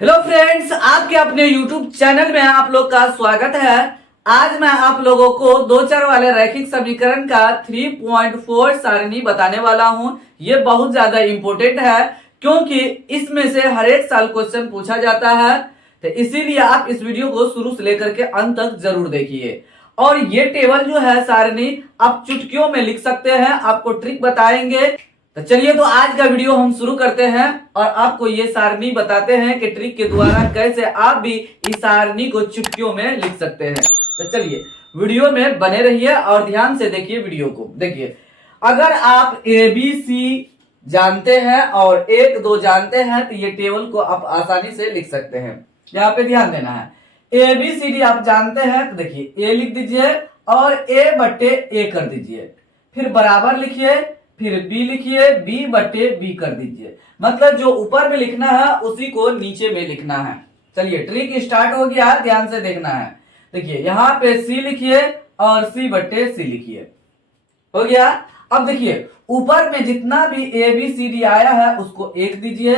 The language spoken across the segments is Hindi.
हेलो फ्रेंड्स, आपके अपने YouTube चैनल में आप लोग का स्वागत है। आज मैं आप लोगों को दो चर वाले रैखिक समीकरण का 3.4 सारणी बताने वाला हूं। ये बहुत ज्यादा इंपॉर्टेंट है क्योंकि इसमें से हर एक साल क्वेश्चन पूछा जाता है, तो इसीलिए आप इस वीडियो को शुरू से लेकर के अंत तक जरूर देखिए। और ये टेबल जो है सारणी आप चुटकियों में लिख सकते हैं, आपको ट्रिक बताएंगे। तो चलिए, तो आज का वीडियो हम शुरू करते हैं और आपको ये सारणी बताते हैं कि ट्रिक के द्वारा कैसे आप भी इस सारणी को चुटकियों में लिख सकते हैं। तो चलिए, वीडियो में बने रहिए और ध्यान से देखिए वीडियो को। देखिए, अगर आप ए बी सी जानते हैं और एक दो जानते हैं तो ये टेबल को आप आसानी से लिख सकते हैं। यहाँ पे ध्यान देना है, ए बी सी डी आप जानते हैं तो देखिए ए लिख दीजिए और ए बट्टे ए कर दीजिए, फिर बराबर लिखिए, फिर बी लिखिए, बी बटे बी कर दीजिए। मतलब जो ऊपर में लिखना है उसी को नीचे में लिखना है। चलिए, ट्रिक स्टार्ट हो गया, ध्यान से देखना है। देखिए, यहाँ पे सी लिखिए और सी बटे सी लिखिए, हो गया। अब देखिए, ऊपर में जितना भी ए बी सी डी आया है उसको एक दीजिए,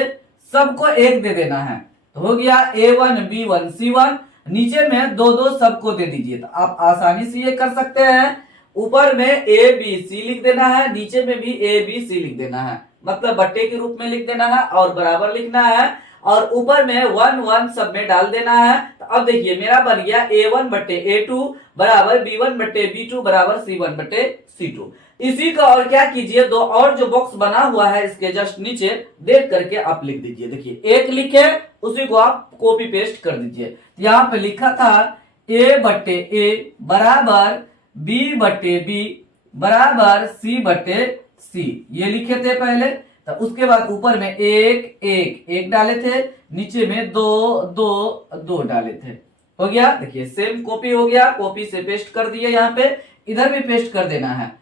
सबको एक दे देना है, तो हो गया A1 B1 C1। नीचे में दो दो सबको दे दीजिए, तो आप आसानी से ये कर सकते हैं। ऊपर में ए बी सी लिख देना है, नीचे में भी ए बी सी लिख देना है, मतलब बट्टे के रूप में लिख देना है और बराबर लिखना है और ऊपर में 1 1 सब में डाल देना है। तो अब देखिए मेरा बन गया A1 बट्टे A2 बराबर B1 बट्टे B2 बराबर C1 बट्टे C2। इसी का और क्या कीजिए, दो और जो बॉक्स बना हुआ है इसके जस्ट नीचे देख करके आप लिख दीजिए। देखिए, एक लिखे उसी को आप कॉपी पेस्ट कर दीजिए। यहाँ पे लिखा था ए बट्टे ए बराबर बी बट्टे बी बराबर सी बट्टे सी, ये लिखे थे पहले। तो उसके बाद ऊपर में एक एक एक डाले थे, नीचे में दो दो दो डाले थे, हो गया। देखिए, सेम कॉपी हो गया, कॉपी से पेस्ट कर दिए। यहाँ पे इधर भी पेस्ट कर देना है,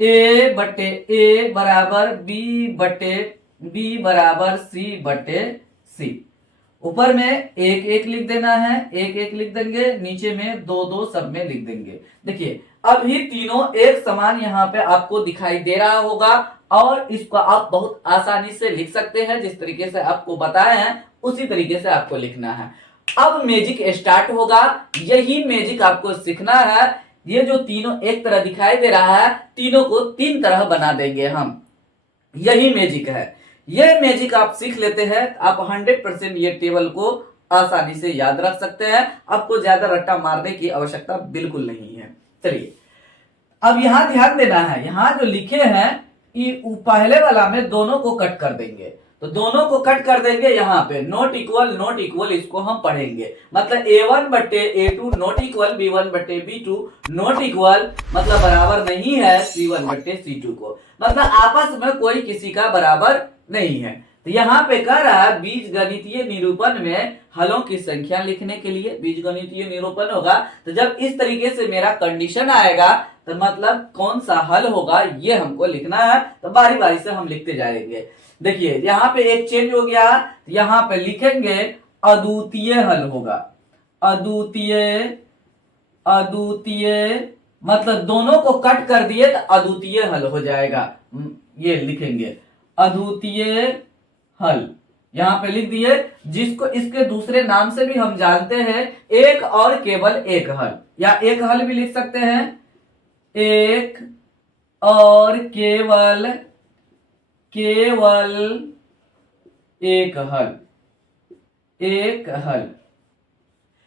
ए बट्टे ए बराबर बी बट्टे बी बराबर सी बट्टे सी। ऊपर में एक एक लिख देना है, एक एक लिख देंगे, नीचे में दो दो सब में लिख देंगे। देखिए, अभी तीनों एक समान यहाँ पे आपको दिखाई दे रहा होगा और इसको आप बहुत आसानी से लिख सकते हैं। जिस तरीके से आपको बताया है उसी तरीके से आपको लिखना है। अब मैजिक स्टार्ट होगा, यही मैजिक आपको सीखना है। ये जो तीनों एक तरह दिखाई दे रहा है, तीनों को तीन तरह बना देंगे हम, यही मैजिक है। ये मैजिक आप सीख लेते हैं, आप 100% ये टेबल को आसानी से याद रख सकते हैं। आपको ज्यादा रट्टा मारने की आवश्यकता बिल्कुल नहीं है। चलिए, अब यहां ध्यान देना है, यहां जो लिखे हैं ये पहले वाला में दोनों को कट कर देंगे, तो दोनों को कट कर देंगे। यहाँ पे नॉट इक्वल इसको हम पढ़ेंगे, मतलब A1 बट्टे A2 नॉट इक्वल B1 बट्टे B2 नॉट इक्वल, मतलब बराबर नहीं है C1 बट्टे C2 को, मतलब आपस में कोई किसी का बराबर नहीं है। तो यहाँ पे कह रहा है बीज गणितीय निरूपण में हलों की संख्या लिखने के लिए बीज गणितीय निरूपण होगा। तो जब इस तरीके से मेरा कंडीशन आएगा तो मतलब कौन सा हल होगा ये हमको लिखना है। तो बारी बारी से हम लिखते जाएंगे। देखिए, यहाँ पे एक चेंज हो गया, यहाँ पे लिखेंगे अद्वितीय हल होगा। अद्वितीय अद्वितीय मतलब दोनों को कट कर दिए तो अद्वितीय हल हो जाएगा, ये लिखेंगे अद्वितीय हल। यहाँ पे लिख दिए, जिसको इसके दूसरे नाम से भी हम जानते हैं एक और केवल एक हल, या एक हल भी लिख सकते हैं, एक और केवल एक हल। एक हल,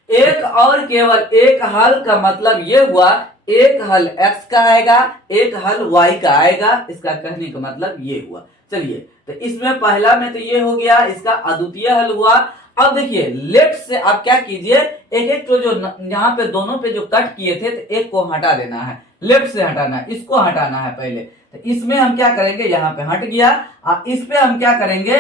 एक और केवल एक हल का मतलब ये हुआ एक हल x का आएगा, एक हल y का आएगा। इसका कहने का मतलब ये हुआ। चलिए, तो इसमें पहला में तो ये हो गया, इसका अद्वितीय हल हुआ। अब देखिए, लेफ्ट से आप क्या कीजिए, एक एक तो जो यहाँ पे दोनों पे जो कट किए थे तो एक को हटा देना है, लेफ्ट से हटाना है, इसको हटाना है पहले। तो इसमें हम क्या करेंगे, यहाँ पे हट गया, इस पे हम क्या करेंगे,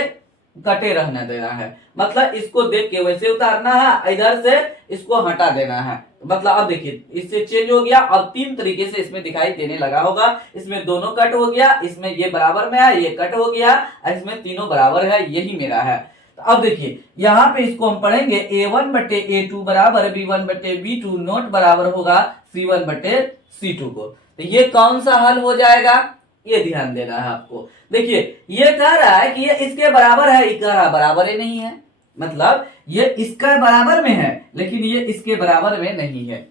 कटे रहने देना है, मतलब इसको देख के वैसे उतारना है, इधर से इसको हटा देना है। मतलब अब देखिए, इससे चेंज हो गया, अब तीन तरीके से इसमें दिखाई देने लगा होगा। इसमें दोनों कट हो गया, इसमें ये बराबर में है, ये कट हो गया, इसमें तीनों बराबर है, यही मेरा है। तो अब देखिए, यहाँ पे इसको हम पढ़ेंगे A1 बट्टे A2 बराबर B1 बट्टे B2 नोट बराबर होगा C1 बट्टे C2 को। तो ये कौन सा हल हो जाएगा, ये ध्यान देना है आपको। देखिए, ये कह रहा है कि ये इसके बराबर है, ये कह रहा बराबर ही नहीं है, मतलब ये इसका बराबर में है लेकिन ये इसके बराबर में नहीं है।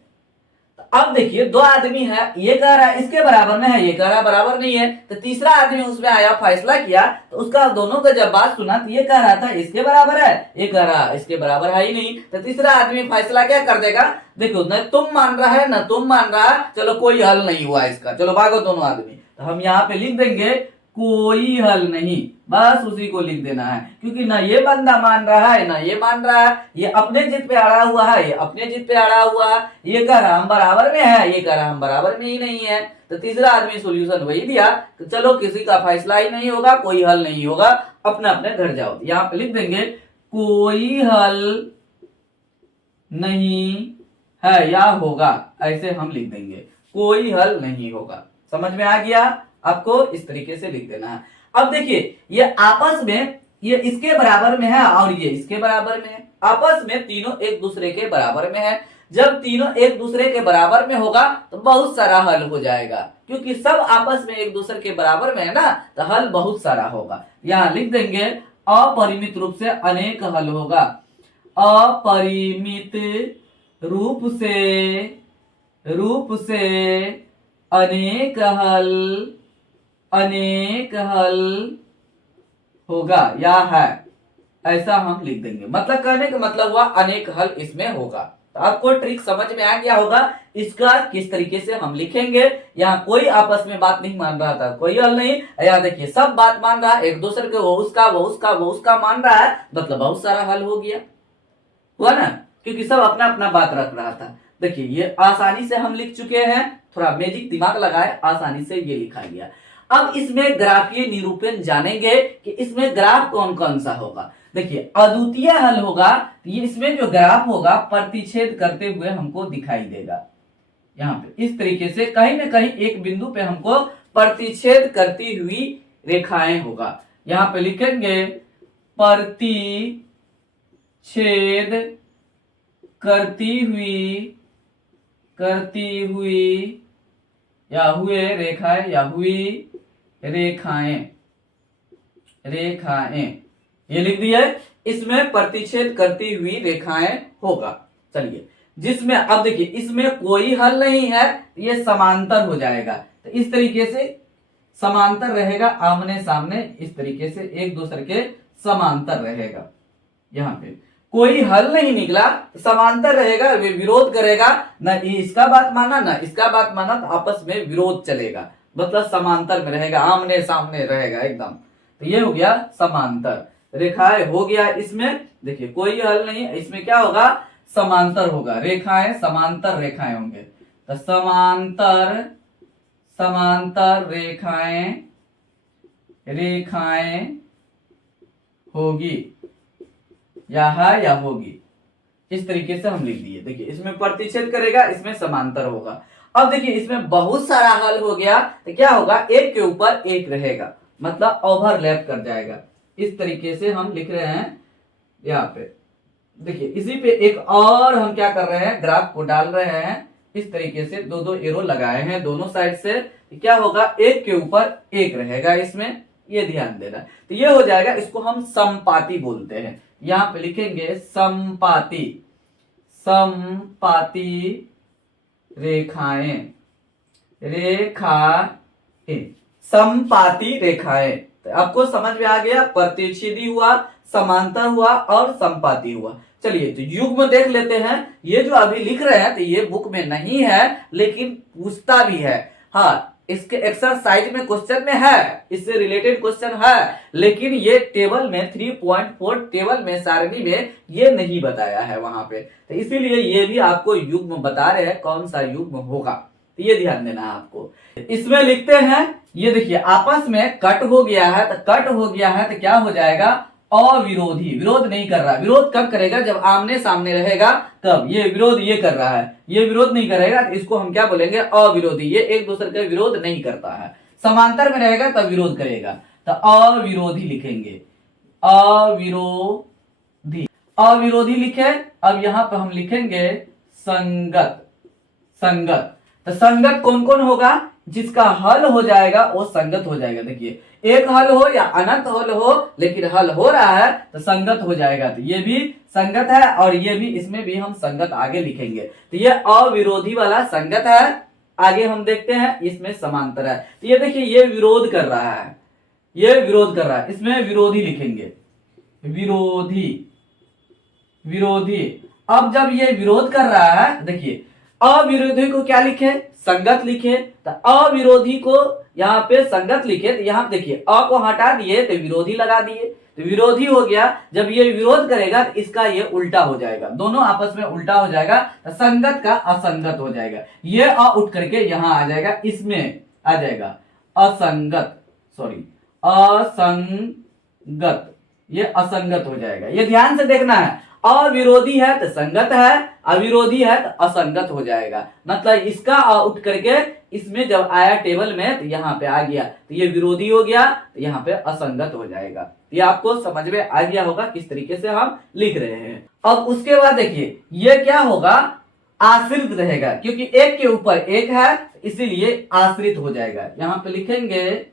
अब देखिए दो आदमी है, ये कह रहा है इसके बराबर में है, ये कह रहा है बराबर नहीं है, तो तीसरा आदमी उसमें आया, फैसला किया, तो उसका दोनों का जब बात सुना तो ये कह रहा था इसके बराबर है, ये कह रहा इसके बराबर है ही नहीं, तो तीसरा आदमी फैसला क्या कर देगा, देखो न तुम मान रहा है न तुम मान रहा है, चलो कोई हल नहीं हुआ इसका, चलो भागो दोनों आदमी। तो हम यहाँ पे लिख देंगे कोई हल नहीं, बस उसी को लिख देना है, क्योंकि ना ये बंदा मान रहा है ना ये मान रहा है, ये अपने जिद पे अड़ा हुआ है, ये अपने जिद पे अड़ा हुआ है, ये कह रहा हम बराबर में है, ये कह रहा हम बराबर में ही नहीं है। तो तीसरा आदमी सॉल्यूशन वही दिया कि चलो किसी का फैसला ही नहीं होगा, कोई हल नहीं होगा, अपने अपने घर जाओ। यहाँ पे लिख देंगे कोई हल नहीं है या होगा, ऐसे हम लिख देंगे कोई हल नहीं होगा। समझ में आ गया? आपको इस तरीके से लिख देना है। अब देखिए ये आपस में, ये इसके बराबर में है और ये इसके बराबर में है, आपस में तीनों एक दूसरे के बराबर में है। जब तीनों एक दूसरे के बराबर में होगा तो बहुत सारा हल हो जाएगा, क्योंकि सब आपस में एक दूसरे के बराबर में है ना, तो हल बहुत सारा होगा। यहां लिख देंगे अपरिमित रूप से अनेक हल होगा, अपरिमित रूप से अनेक हल होगा या है, ऐसा हम लिख देंगे। मतलब कहने का मतलब हुआ अनेक हल इसमें होगा। तो आपको ट्रिक समझ में आ गया होगा इसका किस तरीके से हम लिखेंगे। यहाँ कोई आपस में बात नहीं मान रहा था, कोई हल नहीं, यहाँ देखिए सब बात मान रहा है एक दूसरे के, वो उसका मान रहा है, मतलब बहुत सारा हल हो गया, हुआ ना, क्योंकि सब अपना अपना बात रख रहा था। देखिए ये आसानी से हम लिख चुके हैं, थोड़ा मैजिक दिमाग लगाए, आसानी से ये लिखा गया। अब इसमें ग्राफीय निरूपण जानेंगे कि इसमें ग्राफ कौन कौन सा होगा। देखिए अद्वितीय हल होगा, ये इसमें जो ग्राफ होगा प्रतिच्छेद करते हुए हमको दिखाई देगा। यहाँ पे इस तरीके से कहीं ना कहीं एक बिंदु पे हमको प्रतिच्छेद करती हुई रेखाएं होगा। यहाँ पे लिखेंगे प्रतिच्छेद करती हुई या हुए रेखाएं या हुई रेखाएं ये लिख दिया है। इसमें प्रतिच्छेद करती हुई रेखाएं होगा। चलिए जिसमें अब देखिए इसमें कोई हल नहीं है, ये समांतर हो जाएगा, तो इस तरीके से समांतर रहेगा, आमने सामने इस तरीके से एक दूसरे के समांतर रहेगा। यहाँ पे कोई हल नहीं निकला, समांतर रहेगा, विरोध करेगा, ना इसका बात माना ना इसका बात माना, तो आपस में विरोध चलेगा, मतलब समांतर में रहेगा, आमने सामने रहेगा एकदम। तो ये हो गया समांतर रेखाएं हो गया। इसमें देखिए कोई हल नहीं, इसमें क्या होगा, समांतर होगा, रेखाएं समांतर रेखाएं होंगे, तो समांतर रेखाएं होगी या है या होगी, इस तरीके से हम लिख दिए। देखिए इसमें प्रतिच्छेद करेगा, इसमें समांतर होगा। अब देखिए इसमें बहुत सारा हल हो गया, तो क्या होगा, एक के ऊपर एक रहेगा, मतलब ओवरलैप कर जाएगा। इस तरीके से हम लिख रहे हैं यहाँ पे। देखिए इसी पे एक और हम क्या कर रहे हैं, ग्राफ को डाल रहे हैं, इस तरीके से दो दो एरो लगाए हैं दोनों साइड से, क्या होगा, एक के ऊपर एक रहेगा इसमें, ये ध्यान देना। तो ये हो जाएगा, इसको हम समपाती बोलते हैं। यहाँ पे लिखेंगे समपाती रेखाएं समपाती रेखाएं। तो आपको समझ में आ गया, प्रतिच्छेदी हुआ, समांतर हुआ और समपाती हुआ। चलिए तो युग्म देख लेते हैं। ये जो अभी लिख रहे हैं तो ये बुक में नहीं है, लेकिन पूछता भी है। हाँ, इसके एक्सरसाइज में क्वेश्चन में है, इससे रिलेटेड क्वेश्चन है, लेकिन ये टेबल में 3.4 टेबल में सारणी में ये नहीं बताया है वहां पे, तो इसीलिए ये भी आपको युग्म बता रहे हैं कौन सा युग्म होगा, तो ये ध्यान देना है आपको। इसमें लिखते हैं, ये देखिए आपस में कट हो गया है, तो कट हो गया है तो क्या हो जाएगा, अविरोधी, विरोध नहीं कर रहा। विरोध कब करेगा, जब आमने सामने रहेगा तब। ये विरोध ये कर रहा है, ये विरोध नहीं करेगा, तो इसको हम क्या बोलेंगे, अविरोधी। ये एक दूसरे का विरोध नहीं करता है, समांतर में रहेगा तब विरोध करेगा, तो अविरोधी लिखेंगे, अविरोधी लिखे। अब यहां पर हम लिखेंगे संगत। तो संगत कौन कौन होगा, जिसका हल हो जाएगा वो संगत हो जाएगा। देखिए एक हल हो या अनंत हल हो, लेकिन हल हो रहा है तो संगत हो जाएगा। तो ये भी संगत है और ये भी, इसमें भी हम संगत आगे लिखेंगे। तो ये अविरोधी वाला संगत है। आगे हम देखते हैं इसमें समांतर है। तो ये देखिए ये विरोध कर रहा है, ये विरोध कर रहा है, इसमें विरोधी लिखेंगे, विरोधी, विरोधी। अब जब ये विरोध कर रहा है, देखिए अविरोधी को क्या लिखे, संगत लिखे। तो अविरोधी को यहाँ पे संगत लिखे, तो यहाँ देखिए अ को हटा दिए तो विरोधी लगा दिए, तो विरोधी हो गया। जब ये विरोध करेगा तो इसका ये उल्टा हो जाएगा, दोनों आपस में उल्टा हो जाएगा, तो संगत का असंगत हो जाएगा। ये अ उठ करके यहाँ आ जाएगा, इसमें आ जाएगा असंगत, सॉरी असंगत, ये असंगत हो जाएगा। ये ध्यान से देखना है, अविरोधी है तो संगत है, अविरोधी है तो असंगत हो जाएगा। मतलब इसका उठ करके इसमें जब आया टेबल में तो यहाँ पे आ गया, तो ये विरोधी हो गया, तो यहाँ पे असंगत हो जाएगा। ये आपको समझ में आ गया होगा किस तरीके से हम लिख रहे हैं। अब उसके बाद देखिए ये क्या होगा, आश्रित रहेगा, क्योंकि एक के ऊपर एक है इसीलिए आश्रित हो जाएगा। यहाँ पे लिखेंगे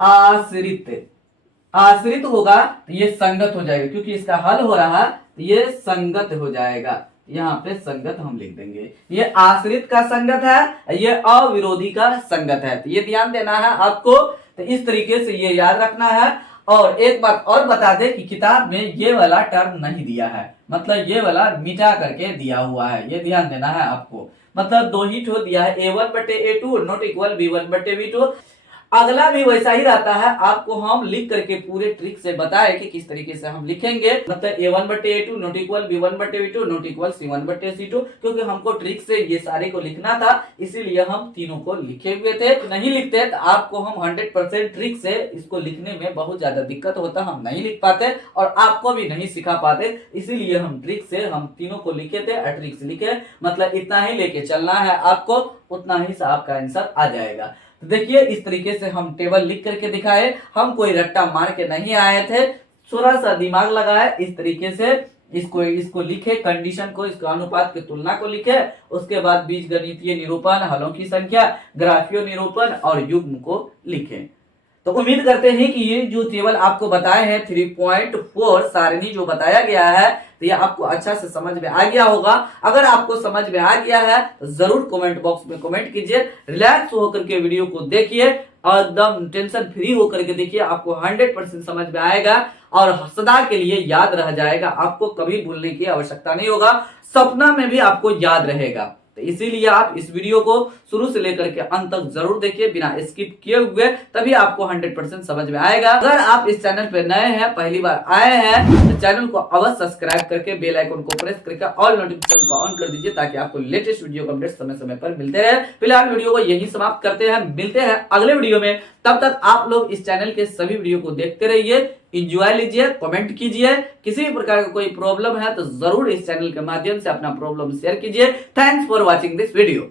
आश्रित, आश्रित होगा तो ये संगत हो जाएगा, क्योंकि इसका हल हो रहा है तो ये संगत हो जाएगा। यहाँ पे संगत हम लिख देंगे। ये आश्रित का संगत है, ये अविरोधी का संगत है। तो ये ध्यान देना है आपको, तो इस तरीके से ये याद रखना है। और एक बात और बता दें कि किताब में ये वाला टर्म नहीं दिया है, मतलब ये वाला मिटा करके दिया हुआ है, ये ध्यान देना है आपको। मतलब दो ही ठो दिया है, a1/a2 नॉट इक्वल b1/b2। अगला भी वैसा ही रहता है, आपको हम लिख करके पूरे ट्रिक से बताए कि किस तरीके से हम लिखेंगे। मतलब a1/a2 not equal b1/b2 not equal c1/c2, क्योंकि हमको ट्रिक से ये सारे को लिखना था, इसीलिए हम तीनों को लिखे हुए थे। नहीं लिखते तो आपको हम 100% ट्रिक से इसको लिखने में बहुत ज्यादा दिक्कत होता, हम नहीं लिख पाते और आपको भी नहीं सिखा पाते, इसीलिए हम ट्रिक से हम तीनों को लिखे थे और ट्रिक से लिखे। मतलब इतना ही लेके चलना है आपको, उतना ही सा आपका आंसर आ जाएगा। तो देखिए इस तरीके से हम टेबल लिख करके दिखाए, हम कोई रट्टा मार के नहीं आए थे, थोड़ा सा दिमाग लगाए, इस तरीके से इसको लिखे, कंडीशन को, इसको अनुपात की तुलना को लिखे, उसके बाद बीजगणितीय निरूपण, हलों की संख्या, ग्राफीय निरूपण और युग्म को लिखे। तो उम्मीद करते हैं कि ये जो टेबल आपको बताए हैं 3.4 सारणी जो बताया गया है, तो ये आपको अच्छा से समझ में आ गया होगा। अगर आपको समझ में आ गया है तो जरूर कमेंट बॉक्स में कमेंट कीजिए, रिलैक्स होकर के वीडियो को देखिए और एकदम टेंशन फ्री होकर के देखिए, आपको 100% समझ में आएगा और सदा के लिए याद रह जाएगा। आपको कभी भूलने की आवश्यकता नहीं होगा, सपना में भी आपको याद रहेगा। तो इसीलिए आप इस वीडियो को शुरू से लेकर के अंत तक जरूर देखिए बिना स्किप किए हुए, तभी आपको 100% समझ में आएगा। अगर आप इस चैनल पे नए हैं, पहली बार आए हैं, तो चैनल को अवश्य सब्सक्राइब करके बेल आइकन को प्रेस करके ऑल नोटिफिकेशन को ऑन कर दीजिए, ताकि आपको लेटेस्ट वीडियो का अपडेट समय समय पर मिलते रहे। फिलहाल वीडियो को यही समाप्त करते हैं, मिलते हैं अगले वीडियो में। तब तक आप लोग इस चैनल के सभी वीडियो को देखते रहिए, एंजॉय लीजिए, कमेंट कीजिए। किसी भी प्रकार का कोई प्रॉब्लम है तो जरूर इस चैनल के माध्यम से अपना प्रॉब्लम शेयर कीजिए। Thanks for watching this video.